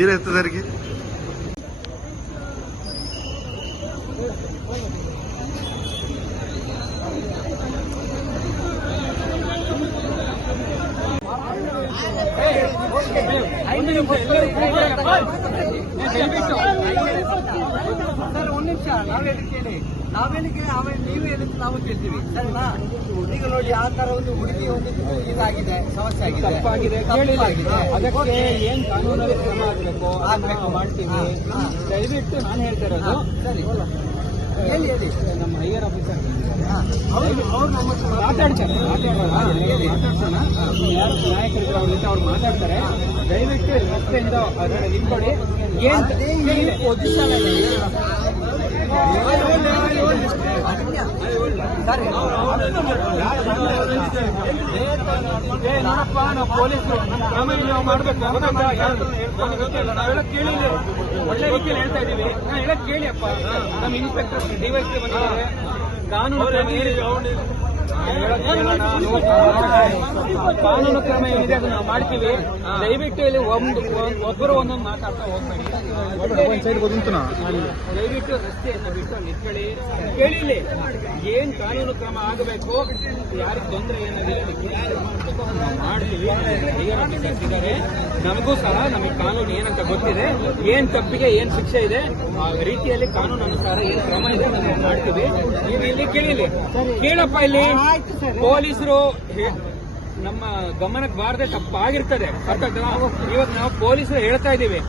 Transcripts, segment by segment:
ಏನಾಯ್ತದರಿಗೆ ನಾವೇನಕ್ಕೆ ನೀವೇ ಎದಕ್ಕೆ ನಾವು ಕೇಳ್ತೀವಿ ಸರಿನಾ. ಈಗ ನೋಡಿ ಆ ತರ ಒಂದು ಹುಡುಗಿ ಒಂದು ಇದಾಗಿದೆ, ಸಮಸ್ಯೆ ಆಗಿದೆ, ಅದಕ್ಕೆ ಏನ್ ಕಾನೂನಲ್ಲಿ ಕ್ರಮ ಆಗ್ಬೇಕು ಮಾಡ್ತೀವಿ. ದಯವಿಟ್ಟು ನಾನು ಹೇಳ್ತಾ ಇರೋದು ಸರಿ ಹೇಳಿ ಹೇಳಿ. ನಮ್ಮ ಹೈಯರ್ ಆಫೀಸರ್ ಮಾತಾಡ್ತಾರೆ, ಯಾರು ನಾಯಕರು ಅವ್ರ ಜೊತೆ ಅವ್ರು ಮಾತಾಡ್ತಾರೆ. ದಯವಿಟ್ಟು ರಸ್ತೆಯಿಂದ ನಿಂತ್ಕೊಳ್ಳಿ. ಏನ್ ಪೊಸಿಷನ್ ನೋಡಪ್ಪ, ನಾವು ಪೊಲೀಸರು ಕ್ರಮ ಮಾಡ್ಬೇಕು. ನಾವೆಲ್ಲ ಕೇಳಿ ಒಳ್ಳೆ ರೀತಿಯಲ್ಲಿ ಹೇಳ್ತಾ ಇದೀವಿ. ನಾ ಹೇಳಕ್ ಕೇಳಿಯಪ್ಪ, ನಮ್ಮ ಇನ್ಸ್ಪೆಕ್ಟರ್ ಡಿವೈಸ್ ಬಂದಿದ್ದಾರೆ. ಕಾನೂನು ಕ್ರಮ ಏನಿದೆ ಅದನ್ನ ನಾವು ಮಾಡ್ತೀವಿ. ದಯವಿಟ್ಟು ಇಲ್ಲಿ ಒಬ್ಬರು ಒಂದೊಂದು ಮಾತಾಡ್ತಾ ಹೋಗ್ಬೇಡಿ. ದಯವಿಟ್ಟು ರಸ್ತೆಯನ್ನು ಬಿಟ್ಟು ನಿಂತ್ಕೊಳ್ಳಿ. ಕೇಳಿಲಿ ಏನ್ ಕಾನೂನು ಕ್ರಮ ಆಗಬೇಕು, ಯಾರಿಗೆ ತೊಂದರೆ ಏನಿದೆ ಮಾಡ್ತೀವಿ. ಇದ್ದಾರೆ, ನಮಗೂ ಸಹ ನಮಗೆ ಕಾನೂನು ಏನಂತ ಗೊತ್ತಿದೆ, ಏನ್ ತಪ್ಪಿಗೆ ಏನ್ ಶಿಕ್ಷೆ ಇದೆ ಆ ರೀತಿಯಲ್ಲಿ ಕಾನೂನು ಅನುಸಾರ ಏನ್ ಕ್ರಮ ಇದೆ ನಾವು ಮಾಡ್ತೀವಿ. ನೀವು ಇಲ್ಲಿ ಕೇಳಿಲಿ, ಕೇಳಪ್ಪ. ಇಲ್ಲಿ ಪೊಲೀಸರು ನಮ್ಮ ಗಮನಕ್ಕೆ ಬಾರದೆ ತಪ್ಪಾಗಿರ್ತದೆ. ಇವತ್ತು ನಾವು ಪೊಲೀಸರು ಹೇಳ್ತಾ ಇದ್ದೀವಿ.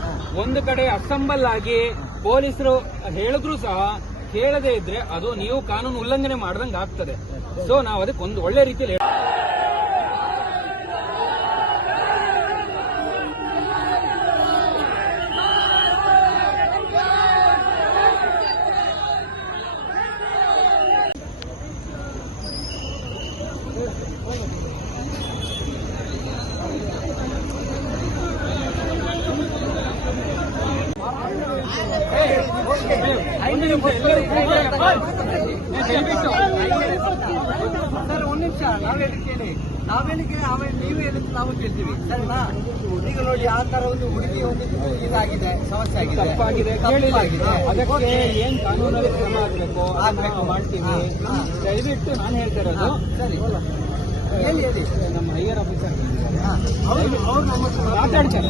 ಒಂದು ಕಡೆ ಅಸಂಬಲ್ ಆಗಿ ಪೊಲೀಸರು ಹೇಳಿದ್ರು ಸಹ ಕೇಳದೇ ಇದ್ರೆ ಅದು ನೀವು ಕಾನೂನು ಉಲ್ಲಂಘನೆ ಮಾಡ್ದಂಗೆ ಆಗ್ತದೆ. ಸೊ ನಾವು ಅದಕ್ಕೆ ಒಂದು ಒಳ್ಳೆ ರೀತಿಯಲ್ಲಿ ಸರ್ ಒಂದ್ ನಿಮಿಷ. ನಾವೇನಕ್ಕೆ ನೀವೇ ಎದಕ್ಕೆ ನಾವು ಕೇಳ್ತೀವಿ ಸರಿನಾ. ಈಗ ನೋಡಿ ಆ ತರ ಒಂದು ಹುಡುಗಿ ಒಂದು ಇದಾಗಿದೆ, ಸಮಸ್ಯೆ ಆಗಿದೆ, ಅದಕ್ಕೆ ಏನ್ ಕಾನೂನಲ್ಲಿ ಕ್ರಮ ಆಗ್ಬೇಕು ಮಾಡ್ತೀವಿ. ದಯವಿಟ್ಟು ನಾನು ಹೇಳ್ತಾ ಇರೋದು ಸರಿ ಹೇಳಿ ಹೇಳಿ. ನಮ್ಮ ಹೈಯರ್ ಆಫೀಸರ್ ಮಾತಾಡ್ತಾರೆ,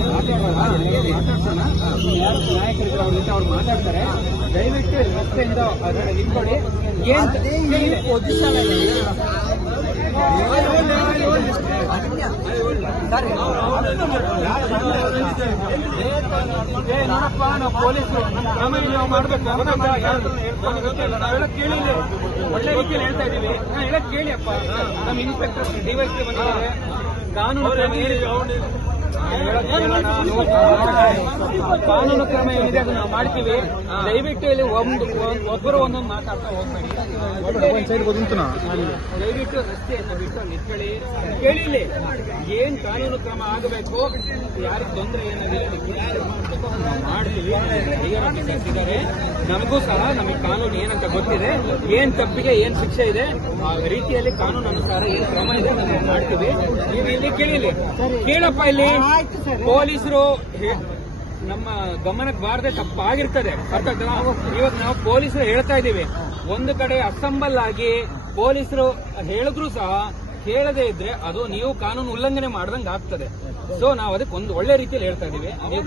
ಯಾರು ನಾಯಕರು ಅವ್ರ ಜೊತೆ ಅವ್ರು ಮಾತಾಡ್ತಾರೆ. ದಯವಿಟ್ಟು ರಸ್ತೆಯಿಂದ ನಿಂತ್ಕೊಳ್ಳಿ. ಏನ್ ಪೊಸಿಷನ್ ನೋಡಪ್ಪ, ನಾವು ಪೊಲೀಸರು ಕ್ರಮ ಮಾಡ್ಬೇಕು. ನಾವೆಲ್ಲ ಕೇಳಿ ಒಳ್ಳೆ ರೀತಿಯಲ್ಲಿ ಹೇಳ್ತಾ ಇದೀವಿ. ನಾ ಹೇಳಕ್ ಕೇಳಿಯಪ್ಪ, ನಮ್ಮ ಇನ್ಸ್ಪೆಕ್ಟರ್ ಡಿವೈಸ್ ಬಂದಿದ್ದಾರೆ. ಕಾನೂನು ಕ್ರಮ ಏನಿದೆ ಅದನ್ನ ನಾವು ಮಾಡ್ತೀವಿ. ದಯವಿಟ್ಟು ಇಲ್ಲಿ ಒಬ್ಬರು ಒಂದೊಂದು ಮಾತಾಡ್ತಾ ಹೋಗ್ಬೇಡಿ. ದಯವಿಟ್ಟು ರಸ್ತೆಯನ್ನು ಬಿಟ್ಟು ನಿಂತ್ಕೊಳ್ಳಿ. ಕೇಳಿಲಿ ಏನ್ ಕಾನೂನು ಕ್ರಮ ಆಗಬೇಕು, ಯಾರಿಗೆ ತೊಂದರೆ ಏನಿದೆ ಮಾಡ್ತೀವಿ. ಇದ್ದಾರೆ, ನಮಗೂ ಸಹ ನಮಗೆ ಕಾನೂನು ಏನಂತ ಗೊತ್ತಿದೆ, ಏನ್ ತಪ್ಪಿಗೆ ಏನ್ ಶಿಕ್ಷೆ ಇದೆ ಆ ರೀತಿಯಲ್ಲಿ ಕಾನೂನು ಅನುಸಾರ ಏನ್ ಕ್ರಮ ಇದೆ ನಾವು ಮಾಡ್ತೀವಿ. ನೀವು ಇಲ್ಲಿ ಕೇಳಿಲಿ, ಕೇಳಪ್ಪ. ಇಲ್ಲಿ ಪೊಲೀಸರು ನಮ್ಮ ಗಮನಕ್ಕೆ ಬಾರದೆ ತಪ್ಪಾಗಿರ್ತದೆ. ಇವತ್ತು ನಾವು ಪೊಲೀಸರು ಹೇಳ್ತಾ ಇದ್ದೀವಿ. ಒಂದು ಕಡೆ ಅಸಂಬಲ್ ಆಗಿ ಪೊಲೀಸರು ಹೇಳಿದ್ರು ಸಹ ಕೇಳದೇ ಇದ್ರೆ ಅದು ನೀವು ಕಾನೂನು ಉಲ್ಲಂಘನೆ ಮಾಡ್ದಂಗೆ ಆಗ್ತದೆ. ಸೊ ನಾವು ಅದಕ್ಕೆ ಒಂದು ಒಳ್ಳೆ ರೀತಿಯಲ್ಲಿ ಹೇಳ್ತಾ ಇದ್ದೀವಿ. ನೀವು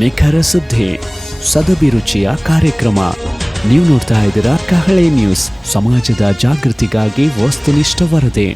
ನಿಖರ ಸುದ್ದಿ, ಸದಭಿರುಚಿಯ ಕಾರ್ಯಕ್ರಮ. ನೀವು ನೋಡ್ತಾ ಇದ್ದೀರಾ ಕಹಳೆ ನ್ಯೂಸ್, ಸಮಾಜದ ಜಾಗೃತಿಗಾಗಿ ವಸ್ತುನಿಷ್ಠ ವರದಿ.